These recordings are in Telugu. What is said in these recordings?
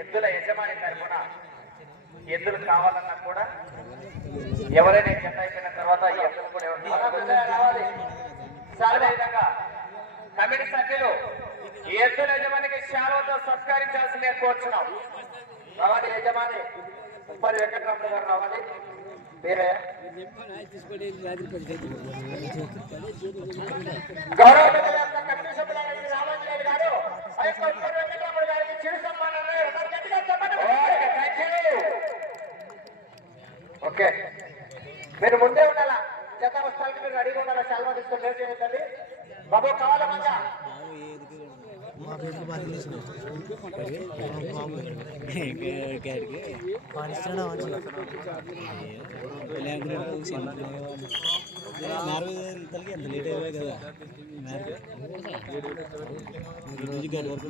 ఎద్దుల యజమాని తరఫున ఎద్దులు కావాలన్నా కూడా ఎవరైనా జత అయిపోయిన తర్వాత ఈ ఎద్దులు కూడా రావాలి. అదేవిధంగా కమిటీ సభ్యులు ఈ ఎద్దుల యజమానికి శాలువతో సత్కరించాల్సిందే కోరుచున్నాం. రావాలి యజమాని ఉప్పరి వెంకటరమణ గారు రావాలి. గౌరవ కమిటీ సభ్యులు రామాంజనేయులు గారు ఓకే, మీరు ముందే ఉండాలా. జత వస్తానికి మీరు రెడీగా ఉండాలా. సెలవు తీసుకొని లేట్ చేయదండి బాబు. కావాలా మంచిగా ఎంత లేట్ అయ్యే కదా గంట వరకు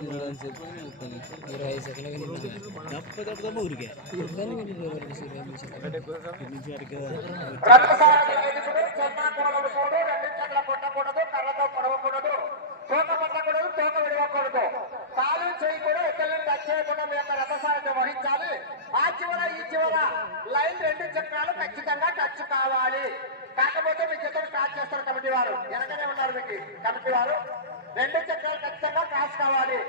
25 సెకండ్లు ఊరికే కొట్టకూడదు, కర్రతో పొడవకూడదు, తోక పట్టకూడదు, తోక విడవకూడదు, కాలు చేయి కూడా ఎక్కడి టచ్ చేయకుండా మీ యొక్క రథసారథ్యం వహించాలి. ఆ చివర ఈ చివర లైన్ 2 చక్రాలు ఖచ్చితంగా టచ్ కావాలి. కాకపోతే మీ చేతులు క్రాస్ చేస్తారు కమిటీ వారు. వెనకనే ఉన్నారు మీకు కమిటీ వారు. 2 చక్రాలు ఖచ్చితంగా క్రాస్ కావాలి.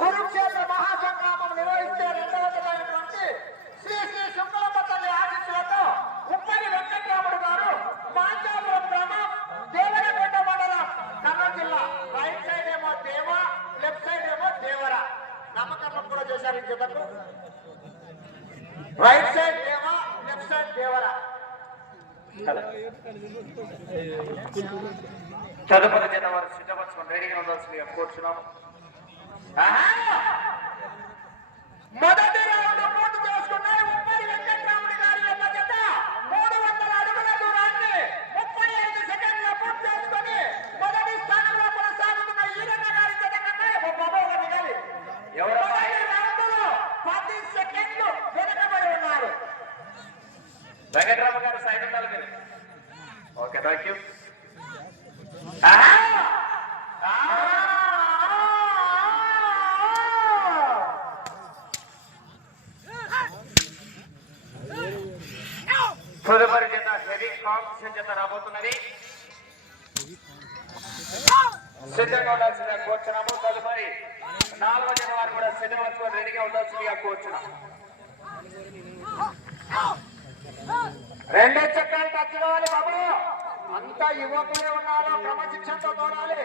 కురుక్షేత్ర మహాసంగ్రామం నిర్వహించే 2వ జిల్లాటువంటి శ్రీ శ్రీ శుక్లమ్మ తల్లి ఆశీస్సులతో ఉప్పరి వెంకటరాముడు గారు మాంచాపురం గ్రామం దేవరకోట మండలం కర్నూలు జిల్లా. రైట్ సైడ్ ఏమో దేవ, లెఫ్ట్ సైడ్ ఏమో దేవర. నామకరణం కూడా చేశారు ఈ జతకు. రైట్ సైడ్ దేవ, లెఫ్ట్ సైడ్ దేవర. తదుపరి జత వారు సిద్ధపరచుకుని రెడీగా ఉండాల్సిందిగా కోరుచున్నాము. మొదటి రౌండ్ పూర్తి చేసుకున్నాయి. ఉప్పరి వెంకటరాముడి గారి యొక్క జత 300 అడుగుల దూరాన్ని 35 సెకండ్ల పూర్తి చేసుకుని మొదటి స్థానంలో కొనసాగుతున్న ఈరన్న గారి జత కన్నా ఎవరు 10 సెకండ్లు వెనకబడి ఉన్నారు. వెంకటరామ గారు సైడ్ ఉండాలి మీరు. Okay, thank you. తదుపరి జత హెవీ కాంపిటీషన్ జత రాబోతున్నది. సిద్ధంగా ఉండాల్సిందిగా కోరుచున్నాము. తదుపరి 4వ జత వారు కూడా సిద్ధపరచుకొని రెడీగా ఉండాల్సిందిగా కోరుచున్నాం. 2 చక్రాలు టచ్ కావాలి బాబు. అంతా యువకులే ఉన్నారు, క్రమశిక్షణతో తోడాలి.